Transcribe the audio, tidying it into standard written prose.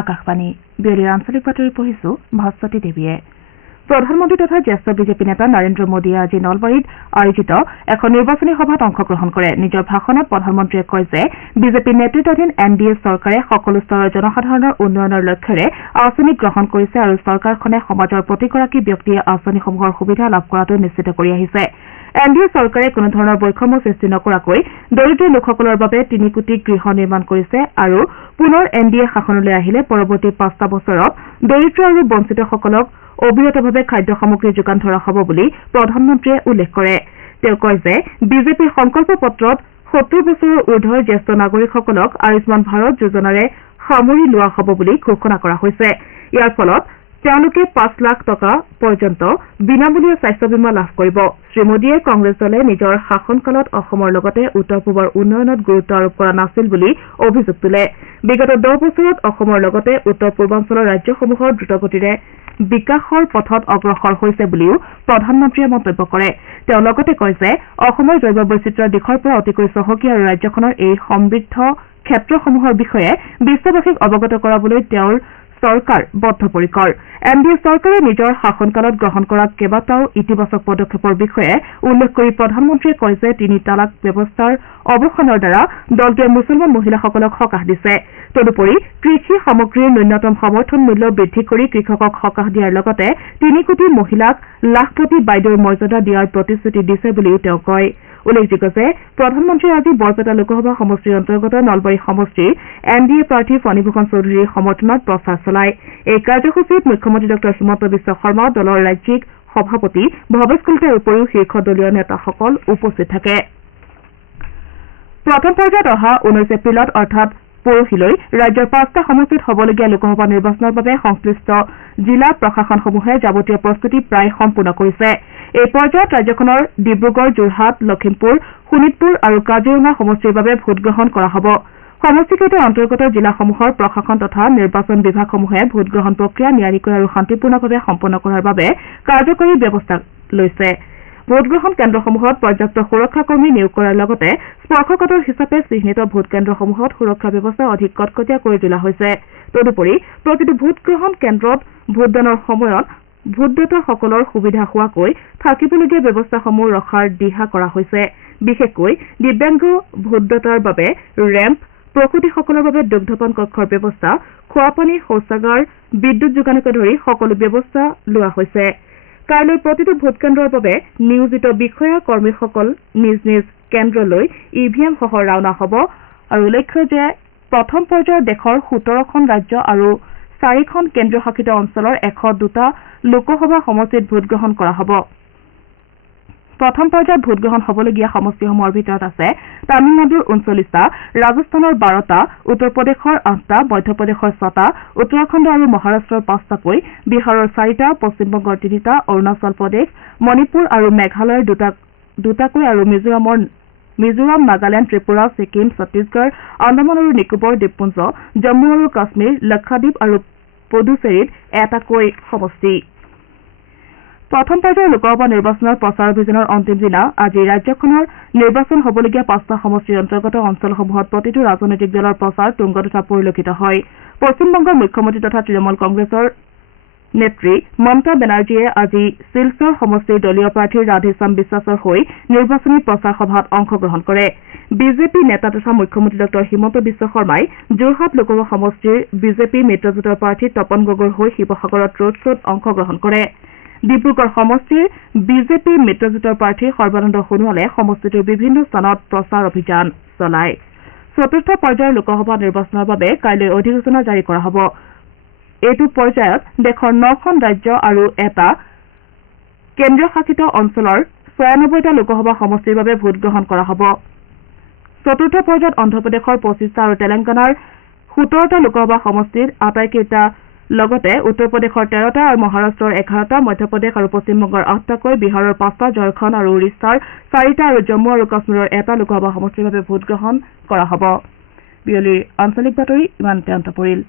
আকাশবাণী বিয়লিৰ আঞ্চলিক বাতৰি পঢ়িছো ভাস্বতী দেৱীয়ে। প্ৰধানমন্ত্ৰী তথা জ্যেষ্ঠ বিজেপি নেতা নৰেন্দ্ৰ মোদীয়ে আজি নলবাৰীত আয়োজিত এখন নিৰ্বাচনী সভাত অংশগ্ৰহণ কৰে। নিজৰ ভাষণত প্ৰধানমন্ত্ৰীয়ে কয় যে বিজেপি নেতৃত্বাধীন এনডিএ চৰকাৰে সকলো স্তৰৰ জনসাধাৰণৰ উন্নয়নৰ লক্ষ্যৰে আঁচনি গ্ৰহণ কৰিছে আৰু চৰকাৰখনে সমাজৰ প্ৰতিগৰাকী ব্যক্তিয়ে আঁচনিসমূহৰ সুবিধা লাভ কৰাটো নিশ্চিত কৰি আহিছে। এনডিএ চৰকাৰে কোনো ধৰণৰ বৈষম্য সৃষ্টি নকৰাকৈ দৰিদ্ৰ লোকসকলৰ বাবে ৩ কোটি গৃহ নিৰ্মাণ কৰিছে আৰু পুনৰ এনডিএ শাসনলৈ আহিলে পৰৱৰ্তী ৫টা বছৰত দৰিদ্ৰ আৰু বঞ্চিতসকলক অবিৰতভাৱে খাদ্য সামগ্ৰী যোগান ধৰা হ'ব বুলি প্ৰধানমন্ত্ৰীয়ে উল্লেখ কৰে। তেওঁ কয় যে বিজেপিৰ সংকল্প পত্ৰত ৭০ বছৰৰ ঊৰ্ধৰ জ্যেষ্ঠ নাগৰিকসকলক আয়ুষ্মান ভাৰত যোজনাৰে সামৰি লোৱা হ'ব বুলি ঘোষণা কৰা হৈছে। ইয়াৰ ফলত তেওঁলোকে ৫ লাখ টকা পৰ্যন্ত বিনামূলীয়া স্বাস্থ্য বীমা লাভ কৰিব। শ্ৰীমোদীয়ে কংগ্ৰেছ দলে নিজৰ শাসনকালত অসমৰ লগতে উত্তৰ পূবৰ উন্নয়নত গুৰুত্ব আৰোপ কৰা নাছিল বুলি অভিযোগ তোলে। বিগত 10 বছৰত অসমৰ লগতে উত্তৰ পূৰ্বাঞ্চলৰ ৰাজ্যসমূহৰ দ্ৰুতগতিৰে বিকাশৰ পথত অগ্ৰসৰ হৈছে বুলিও প্ৰধানমন্ত্ৰীয়ে মন্তব্য কৰে। তেওঁ লগতে কয় যে অসমৰ জৈৱ বৈচিত্ৰ্যৰ দিশৰ পৰা অতিকৈ চহকী আৰু ৰাজ্যখনৰ এই সমৃদ্ধ ক্ষেত্ৰসমূহৰ বিষয়ে বিশ্ববাসীক অৱগত কৰাবলৈ তেওঁৰ চৰকাৰ বদ্ধপৰিকৰ। এনডিএ চৰকাৰে নিজৰ শাসনকালত গ্ৰহণ কৰা কেইবাটাও ইতিবাচক পদক্ষেপৰ বিষয়ে উল্লেখ কৰি প্ৰধানমন্ত্ৰীয়ে কয় যে ৩ তালাক ব্যৱস্থাৰ অৱসানৰ দ্বাৰা দলটোৱে মুছলমান মহিলাসকলক সকাহ দিছে। তদুপৰি কৃষি সামগ্ৰীৰ ন্যূনতম সমৰ্থন মূল্য বৃদ্ধি কৰি কৃষকক সকাহ দিয়াৰ লগতে ৩ কোটি মহিলাক লাখপতি বাইদেউৰ মৰ্যাদা দিয়াৰ প্ৰতিশ্ৰুতি দিছে বুলিও তেওঁ কয়। উল্লেখযোগ্য যে প্ৰধানমন্ত্ৰীয়ে আজি বৰপেটা লোকসভা সমষ্টিৰ অন্তৰ্গত নলবাৰী সমষ্টিৰ এনডিএ প্ৰাৰ্থী ফণীভূষণ চৌধুৰীৰ সমৰ্থনত প্ৰচাৰ চলায়। এই কাৰ্যসূচীত মুখ্যমন্ত্ৰী ডঃ হিমন্ত বিশ্ব শৰ্মা, দলৰ ৰাজ্যিক সভাপতি ভৱেশ কলিতাৰ উপৰিও শীৰ্ষ দলীয় নেতাসকল উপস্থিত থাকে। প্ৰথম পৰ্যায়ত অহা 19 এপ্ৰিলত অৰ্থাৎ পৰহিলৈ ৰাজ্যৰ 5টা সমষ্টিত হ'বলগীয়া লোকসভা নিৰ্বাচনৰ বাবে সংশ্লিষ্ট জিলা প্ৰশাসনসমূহে যাৱতীয় প্ৰস্তুতি প্ৰায় সম্পূৰ্ণ কৰিছে। এই পৰ্যায়ত ৰাজ্যখনৰ ডিব্ৰুগড়, যোৰহাট, লখিমপুৰ, শোণিতপুৰ আৰু কাজিৰঙা সমষ্টিৰ বাবে ভোটগ্ৰহণ কৰা হ'ব। সমষ্টিকেইটাৰ অন্তৰ্গত জিলাসমূহৰ প্ৰশাসন তথা নিৰ্বাচন বিভাগসমূহে ভোটগ্ৰহণ প্ৰক্ৰিয়া নিয়াৰিকৈ আৰু শান্তিপূৰ্ণভাৱে সম্পন্ন কৰাৰ বাবে কাৰ্যকৰী ব্যৱস্থা লৈছে। ভোটগ্ৰহণ কেন্দ্ৰসমূহত পৰ্যাপ্ত সুৰক্ষাকৰ্মী নিয়োগ কৰাৰ লগতে স্পৰ্শকাতৰ হিচাপে চিহ্নিত ভোটকেন্দ্ৰসমূহত সুৰক্ষা ব্যৱস্থা অধিক কটকটীয়া কৰি তোলা হৈছে। তদুপৰি প্ৰতিটো ভোটগ্ৰহণ কেন্দ্ৰত ভোটদানৰ সময়ত ভোটদাতাসকলৰ সুবিধা হোৱাকৈ থাকিবলগীয়া ব্যৱস্থাসমূহ ৰখাৰ দিহা কৰা হৈছে। বিশেষকৈ দিব্যাংগ ভোটদাতাৰ বাবে ৰেম্প, প্ৰসূতিসকলৰ বাবে দুগ্ধপান কক্ষৰ ব্যৱস্থা, খোৱাপানী, শৌচাগাৰ, বিদ্যুৎ যোগানকে ধৰি সকলো ব্যৱস্থা লোৱা হৈছে। কাইলৈ প্ৰতিটো ভোটকেন্দ্ৰৰ বাবে নিয়োজিত বিষয়া কৰ্মীসকল নিজ নিজ কেন্দ্ৰলৈ ইভিএমসহ ৰাওনা হ'ব আৰু উল্লেখ্য যে প্ৰথম পৰ্যায়ত দেশৰ 17খন ৰাজ্য আৰু 4খন কেন্দ্ৰীয় শাসিত অঞ্চলৰ 102টা লোকসভা সমষ্টিত ভোটগ্ৰহণ কৰা হ'ব। প্ৰথম পৰ্যায়ত ভোটগ্ৰহণ হ'বলগীয়া সমষ্টিসমূহৰ ভিতৰত আছে তামিলনাডুৰ 39টা, ৰাজস্থানৰ 12টা, উত্তৰ প্ৰদেশৰ 8টা, মধ্যপ্ৰদেশৰ 6টা, উত্তৰাখণ্ড আৰু মহাৰাষ্ট্ৰৰ 5টাকৈ, বিহাৰৰ 4টা, পশ্চিমবংগৰ 3টা, অৰুণাচল প্ৰদেশ, মণিপুৰ আৰু মেঘালয়ৰ দুটাকৈ আৰু মিজোৰাম, নাগালেণ্ড, ত্ৰিপুৰা, ছিকিম, ছত্তীশগড়, আন্দামান আৰু নিকোবৰ দ্বীপপুঞ্জ, জম্মু আৰু কাশ্মীৰ, লক্ষাদ্বীপ আৰু পুডুচেৰীত এটাকৈ সমষ্টি। প্ৰথম পৰ্যায়ৰ লোকসভা নিৰ্বাচনৰ প্ৰচাৰ অভিযানৰ অন্তিম দিনা আজি ৰাজ্যখনৰ নিৰ্বাচন হ'বলগীয়া 5টা সমষ্টিৰ অন্তৰ্গত অঞ্চলসমূহত প্ৰতিটো ৰাজনৈতিক দলৰ প্ৰচাৰ তুংগত উঠা পৰিলক্ষিত হয়। পশ্চিমবংগৰ মুখ্যমন্ত্ৰী তথা তৃণমূল কংগ্ৰেছৰ নেত্ৰী মমতা বেনাৰ্জীয়ে আজি শিলচৰ সমষ্টিৰ দলীয় প্ৰাৰ্থী ৰাধেশ্যাম বিশ্বাসৰ হৈ নিৰ্বাচনী প্ৰচাৰ সভাত অংশগ্ৰহণ কৰে। বিজেপি নেতা তথা মুখ্যমন্ত্ৰী ডঃ হিমন্ত বিশ্ব শৰ্মাই যোৰহাট লোকসভা সমষ্টিৰ বিজেপি মিত্ৰজোঁটৰ প্ৰাৰ্থী তপন গগৈৰ হৈ শিৱসাগৰত ৰোড শ্বত অংশগ্ৰহণ কৰে। ডিব্ৰুগড় সমষ্টিৰ বিজেপি মিত্ৰজোঁটৰ প্ৰাৰ্থী সৰ্বানন্দ সোণোৱালে সমষ্টিটোৰ বিভিন্ন স্থানত প্ৰচাৰ অভিযান চলায়। চতুৰ্থ পৰ্যায়ৰ লোকসভা নিৰ্বাচনৰ বাবে কাইলৈ অধিসূচনা জাৰি কৰা হ'ব। এইটো পৰ্যায়ত দেশৰ 9খন ৰাজ্য আৰু এটা কেন্দ্ৰীয় শাসিত অঞ্চলৰ 96টা লোকসভা সমষ্টিৰ বাবে ভোটগ্ৰহণ কৰা হ'ব। চতুৰ্থ পৰ্যায়ত অন্ধ্ৰপ্ৰদেশৰ 25টা আৰু তেলেংগানাৰ 17টা লোকসভা সমষ্টিৰ আটাইকেইটা লগতে উত্তৰ প্ৰদেশৰ 13টা আৰু মহাৰাষ্ট্ৰৰ 11টা, মধ্যপ্ৰদেশ আৰু পশ্চিমবংগৰ 8টাকৈ, বিহাৰৰ 5টা, ঝাৰখণ্ড আৰু উৰিষ্যাৰ 4টা আৰু জম্মু আৰু কাশ্মীৰৰ 1টা লোকসভা সমষ্টিৰ বাবে ভোটগ্ৰহণ কৰা হ'ব। বিয়লিৰ আঞ্চলিক বাতৰি ইমানতে অন্ত পৰিল।